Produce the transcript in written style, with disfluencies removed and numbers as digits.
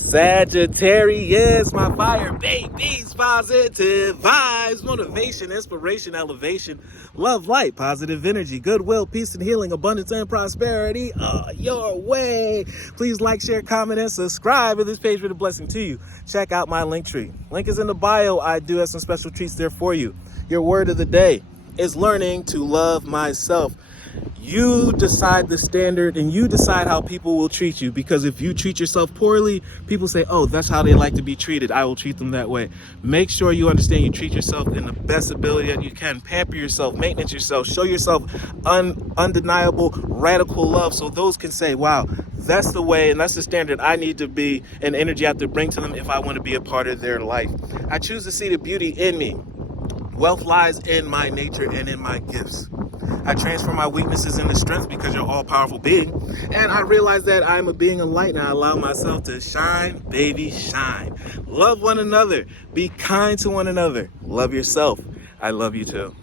Sagittarius, my fire babies, positive vibes, motivation, inspiration, elevation, love, light, positive energy, goodwill, peace and healing, abundance and prosperity your way. Please like, share, comment, and subscribe if this page was a blessing to you. Check out my LinkTree. Link is in the bio. I do have some special treats there for you. Your word of the day is learning to love myself. You decide the standard and you decide how people will treat you, because if you treat yourself poorly, people say, oh, that's how they like to be treated. I will treat them that way. Make sure you understand you treat yourself in the best ability that you can. Pamper yourself, maintenance yourself, show yourself undeniable, radical love, so those can say, wow, that's the way and that's the standard I need to be and energy I have to bring to them if I want to be a part of their life. I choose to see the beauty in me. Wealth lies in my nature and in my gifts. I transfer my weaknesses into strength because you're all powerful being. And I realize that I'm a being of light and I allow myself to shine, baby, shine. Love one another. Be kind to one another. Love yourself. I love you too.